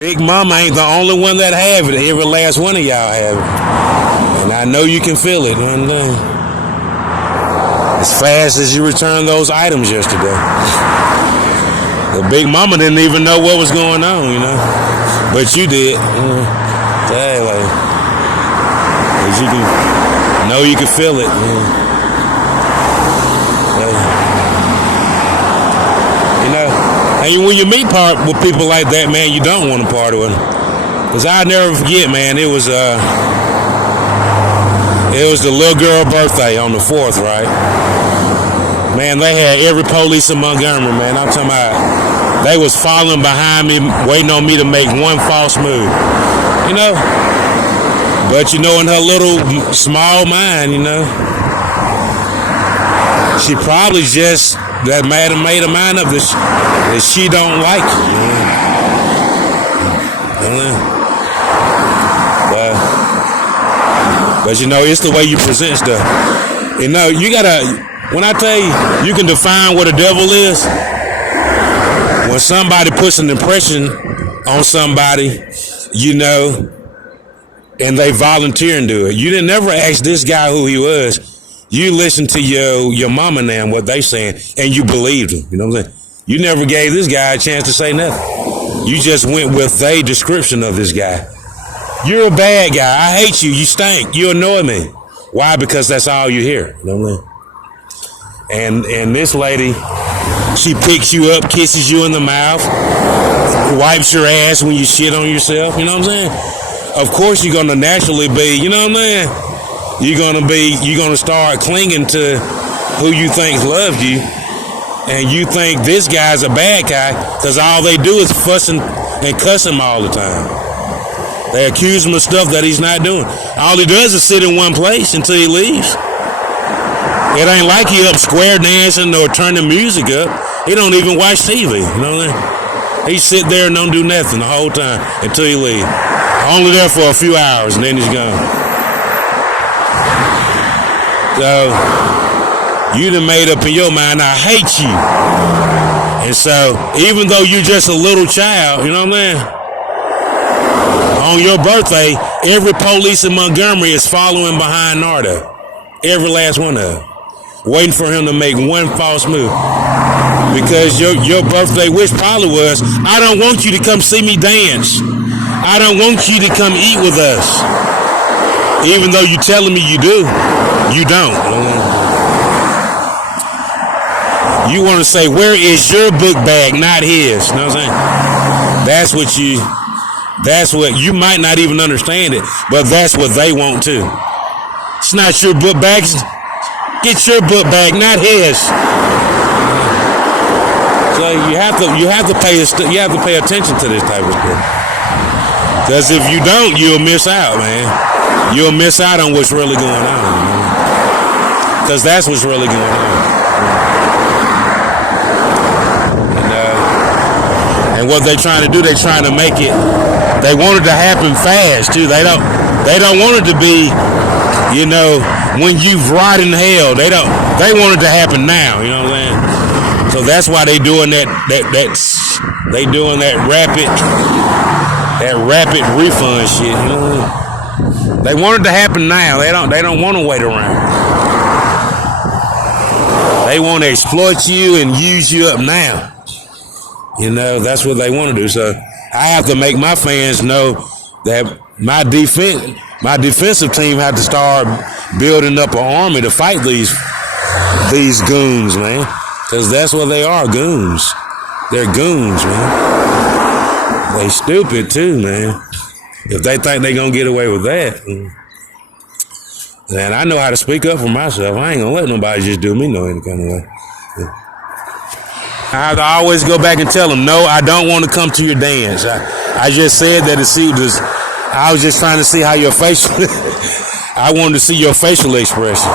Big Mama ain't the only one that have it. Every last one of y'all have it. And I know you can feel it one day. As fast as you return those items yesterday. The Big Mama didn't even know what was going on, you know. But you did. Dang, like, 'cause you can know you can feel it. You know, and when you meet with people like that, man, you don't want to party with them. Because I'll never forget, man, it was the little girl birthday on the 4th, right? Man, they had every police in Montgomery, man. I'm talking about, they was following behind me, waiting on me to make one false move. You know? But, you know, in her little small mind, you know, she probably just that made her mind up that she don't like it. But you know, it's the way you present stuff. You know, you gotta. When I tell you, you can define what a devil is. When somebody puts an impression on somebody, you know, and they volunteer and do it. You didn't never ask this guy who he was. You listen to your mama now and what they saying, and you believed them. You know what I'm saying? You never gave this guy a chance to say nothing. You just went with their description of this guy. You're a bad guy. I hate you. You stink. You annoy me. Why? Because that's all you hear. You know what I mean? And this lady, she picks you up, kisses you in the mouth, wipes your ass when you shit on yourself. You know what I'm saying? Of course you're gonna naturally be. You know what I'm saying? You're gonna start clinging to who you think loved you, and you think this guy's a bad guy because all they do is fussing and cuss him all the time. They accuse him of stuff that he's not doing. All he does is sit in one place until he leaves. It ain't like he up square dancing or turning music up. He don't even watch TV. You know what I mean? He sit there and don't do nothing the whole time until he leaves. Only there for a few hours and then he's gone. So, you done made up in your mind, I hate you. And so, even though you're just a little child, you know what I'm saying? On your birthday, every police in Montgomery is following behind Nardo. Every last one of them. Waiting for him to make one false move. Because your birthday wish probably was, I don't want you to come see me dance. I don't want you to come eat with us. Even though you're telling me you do. You don't. You want to say, where is your book bag, not his? You know what I'm saying? That's what you might not even understand it, but that's what they want too. It's not your book bag. Get your book bag, not his. So you have to pay attention to this type of stuff. Because if you don't, you'll miss out, man. You'll miss out on what's really going on. Because that's what's really going on. And what they're trying to do, they're trying to make it. They want it to happen fast too. They don't want it to be, you know, when you've rot in hell. They want it to happen now. You know what I'm saying? So that's why they doing that rapid refund shit. You know? They want it to happen now. They don't want to wait around. They want to exploit you and use you up now. You know, that's what they want to do. So I have to make my fans know that my defensive team had to start building up an army to fight these goons, man. Because that's what they are, goons. They're goons, man. They stupid too, man. If they think they gonna get away with that, then I know how to speak up for myself. I ain't gonna let nobody just do me no any kind of way. I have to always go back and tell them, no, I don't want to come to your dance. I just said that I was just trying to see how your facial, I wanted to see your facial expression.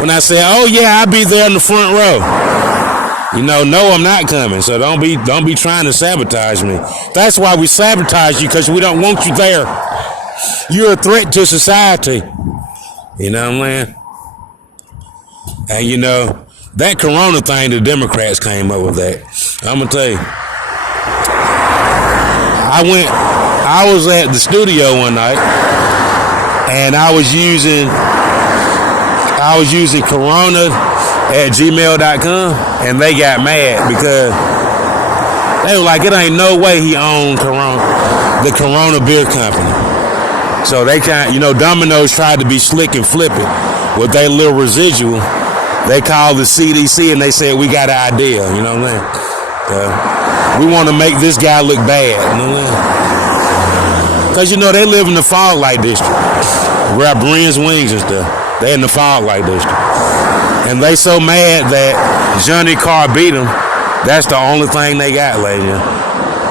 When I say, oh yeah, I'll be there in the front row. You know, no, I'm not coming. So don't be trying to sabotage me. That's why we sabotage you, because we don't want you there. You're a threat to society. You know what I'm saying? And you know, that corona thing, the Democrats came up with that. I'm going to tell you. I was at the studio one night, and I was using corona@gmail.com, and they got mad because they were like, it ain't no way he owned the Corona Beer Company. So they Domino's tried to be slick and flip it with their little residual. They called the CDC and they said, we got an idea, you know what I'm saying? We want to make this guy look bad, you know what I'm saying? Because, they live in the Fog Light District. Where Brien's Wings and stuff. They in the Fog Light District. And they so mad that Johnny Carr beat them. That's the only thing they got, lady.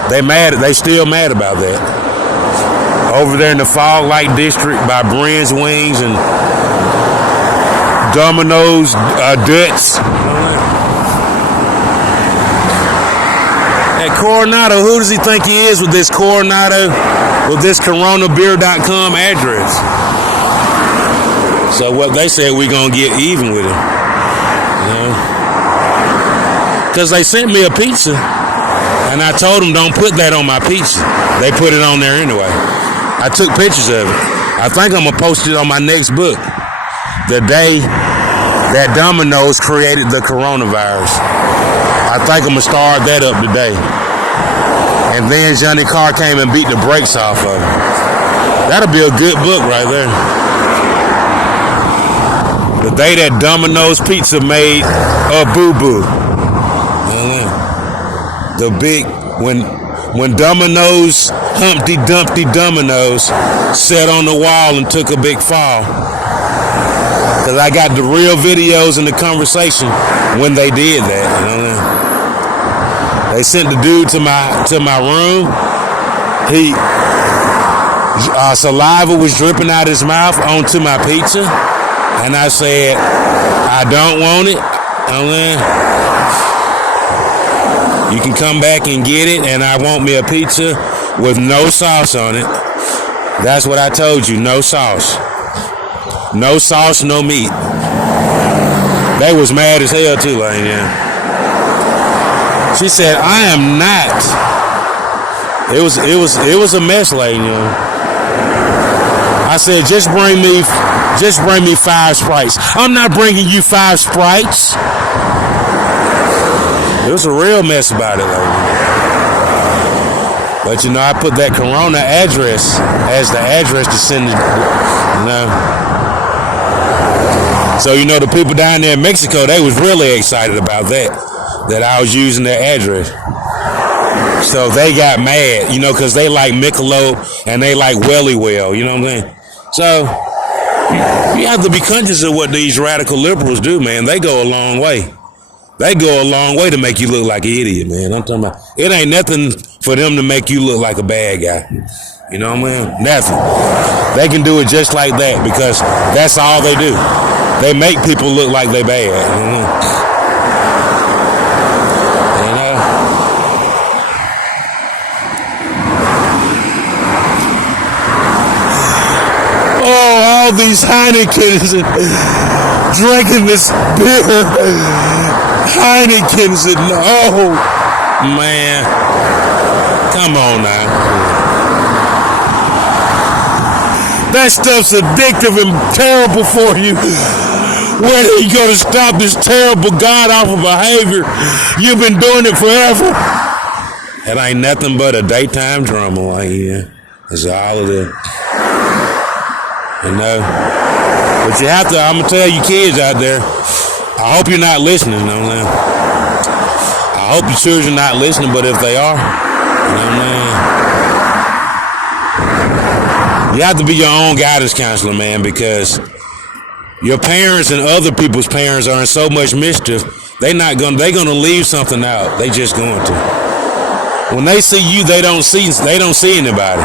They still mad about that. Over there in the Fog Light District by Brien's Wings and Domino's Dutz. At Coronado, who does he think he is with this coronabeer.com address? So what they said, we gonna get even with him. Because they sent me a pizza, and I told them don't put that on my pizza. They put it on there anyway. I took pictures of it. I think I'm gonna post it on my next book. The day that Domino's created the coronavirus. I think I'm gonna start that up today. And then Johnny Carr came and beat the brakes off of him. That'll be a good book right there. The day that Domino's Pizza made a boo-boo. The big, when Domino's, Humpty Dumpty Domino's sat on the wall and took a big fall. Because I got the real videos and the conversation when they did that. They sent the dude to my room. Saliva was dripping out his mouth onto my pizza. And I said, I don't want it. You can come back and get it, and I want me a pizza with no sauce on it. That's what I told you, no sauce. No sauce, no meat. They was mad as hell too, like, She said, I am not. It was a mess, lady. I said, just bring me 5 Sprites. I'm not bringing you 5 Sprites. It was a real mess about it, lady. But I put that Corona address as the address to send it. So the people down there in Mexico, they was really excited about that I was using their address. So they got mad, because they like Michelob and they like Welly Well, you know what I'm saying? So you have to be conscious of what these radical liberals do, man. They go a long way. They go a long way to make you look like an idiot, man. I'm talking about, it ain't nothing for them to make you look like a bad guy. You know what I mean? Nothing. They can do it just like that because that's all they do. They make people look like they bad. Oh, all these Heinekens drinking this beer. Heinekens and oh man, come on now. That stuff's addictive and terrible for you. When are you gonna stop this terrible god-awful behavior? You've been doing it forever. It ain't nothing but a daytime drama, like that's all it is. But you have to. I'm gonna tell you, kids out there. I hope you're not listening, I hope your children not listening, but if they are, you have to be your own guidance counselor, man, because your parents and other people's parents are in so much mischief, they're gonna leave something out. They just going to. When they see you, they don't see anybody,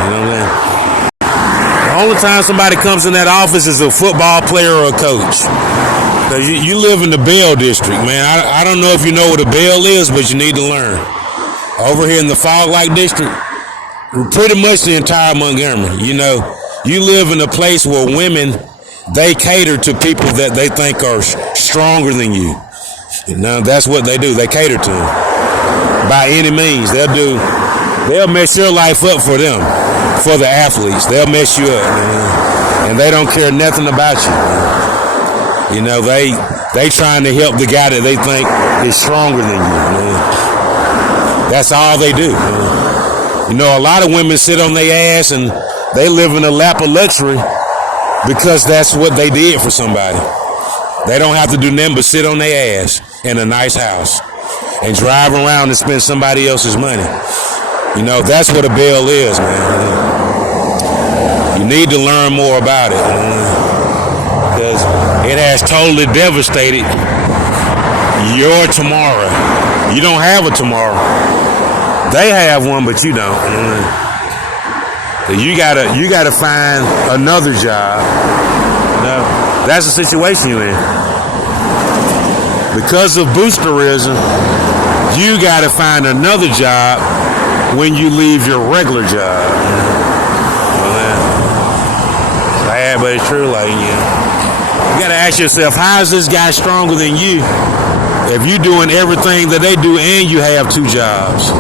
The only time somebody comes in that office is a football player or a coach. You live in the Bell District, man. I don't know if you know what a bell is, but you need to learn. Over here in the Fog Light District, pretty much the entire Montgomery, you live in a place where women, they cater to people that they think are stronger than you. That's what they do. They cater to them. By any means, they'll do they'll mess your life up for them, for the athletes. They'll mess you up, man. And they don't care nothing about you, man. You know, they trying to help the guy that they think is stronger than you, man. That's all they do, man. You know, a lot of women sit on their ass and they live in a lap of luxury because that's what they did for somebody. They don't have to do nothing but sit on their ass in a nice house and drive around and spend somebody else's money. You know, that's what a bail is, man. You need to learn more about it, because it has totally devastated your tomorrow. You don't have a tomorrow. They have one, but you don't. You gotta find another job. No, that's the situation you're in. Because of boosterism, you gotta find another job when you leave your regular job. Sad, but it's true. Like, you gotta ask yourself, how is this guy stronger than you if you're doing everything that they do and you have two jobs?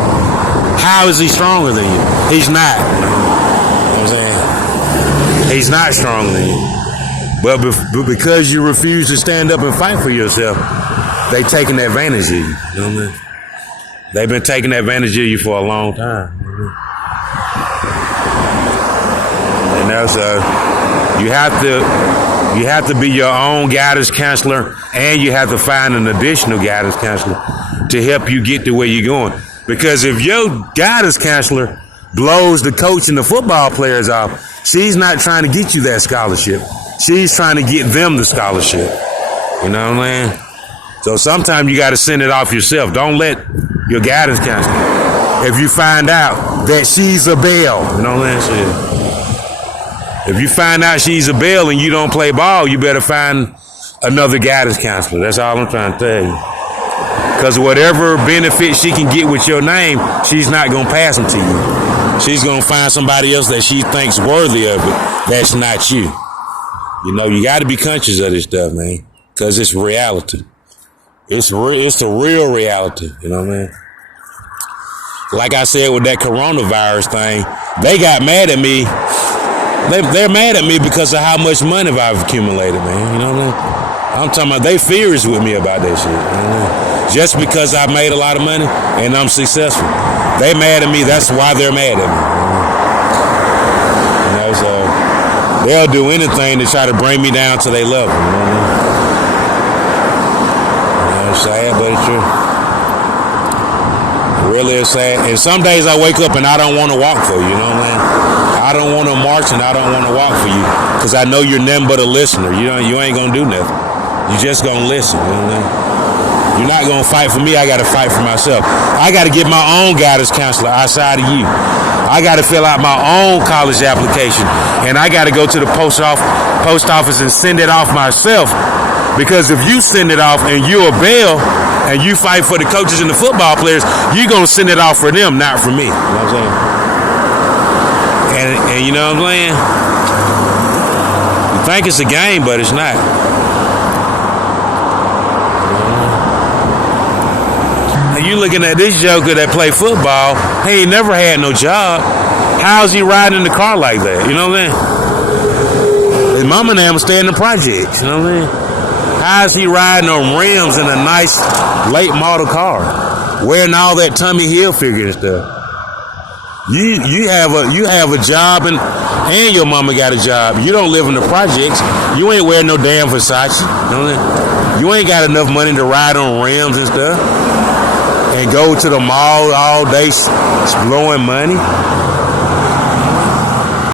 How is he stronger than you? He's not. You know what I'm saying? He's not stronger than you. But because you refuse to stand up and fight for yourself, they taking advantage of you. You know what I mean? They've been taking advantage of you for a long time. And that's you have to be your own guidance counselor, and you have to find an additional guidance counselor to help you get to where you're going. Because if your guidance counselor blows the coach and the football players off, she's not trying to get you that scholarship. She's trying to get them the scholarship. You know what I'm saying? So sometimes you got to send it off yourself. Don't let your guidance counselor, if you find out that she's a bail, you know what I'm saying? If you find out she's a bail and you don't play ball, you better find another guidance counselor. That's all I'm trying to tell you. Because whatever benefit she can get with your name, she's not going to pass them to you. She's going to find somebody else that she thinks worthy of it. That's not you. You know, you got to be conscious of this stuff, man. Because it's reality. It's the real reality. You know what I mean? Like I said with that coronavirus thing, they got mad at me. They're mad at me because of how much money I've accumulated, man. You know what I mean? I'm talking about they furious with me about that shit. You know what I mean? Just because I made a lot of money and I'm successful. They mad at me, that's why they're mad at me. You know, so they'll do anything to try to bring me down to their level. You know what I mean? You know, it's sad, but it's true. It really is sad. And some days I wake up and I don't want to walk for you, you know what I mean? I don't want to march and I don't want to walk for you because I know you're nothing but a listener. You ain't going to do nothing. You just going to listen. You know what I mean? You're not going to fight for me. I got to fight for myself. I got to get my own guidance counselor outside of you. I got to fill out my own college application, and I got to go to the post office and send it off myself. Because if you send it off and you're a bail and you fight for the coaches and the football players, you're going to send it off for them, not for me. You know what I'm saying? And you know what I'm saying? You think it's a game, but it's not. And you looking at this joker that play football, he ain't never had no job. How's he riding in the car like that? You know what I'm saying? His mama and them stay in the projects. You know what I mean? How's he riding on rims in a nice late model car, wearing all that Tommy Hilfiger and stuff? You have a job and your mama got a job. You don't live in the projects. You ain't wearing no damn Versace. You know what I mean? You ain't got enough money to ride on rims and stuff and go to the mall all day blowing money.